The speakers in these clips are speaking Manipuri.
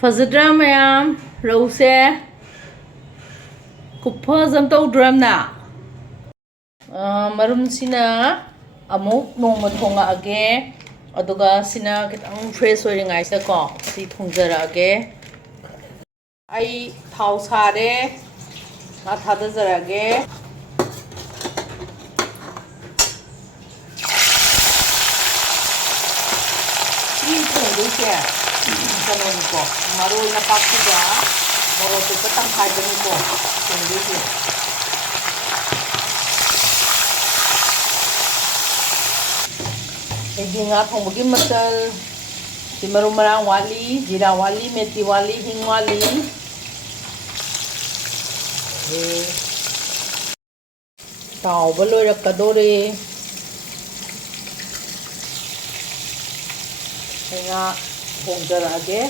Fazadra mayam rose kupazam tawdramna marum sina amuk nongma thonga age aduga sina kitang fresh oiringai sa ko si thongjara age ai thau sare na thada jara age ni thongdu se kanon ko maroi na pakkuga moro te patang khaidani ko thongdu se Nga thongbagi masal si marum marang wali, jira wali, methi wali, hing wali. Tao ba loirakadore. Nga thongjarage.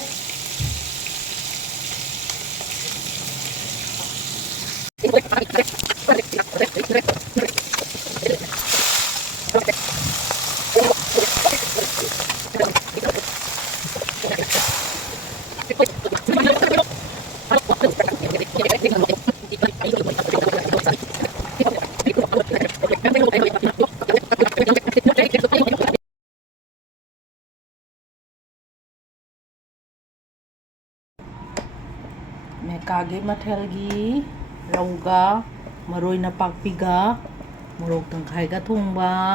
Mekagi mathelgi rauga maroi na pakpiga morok tangkhai ga thongba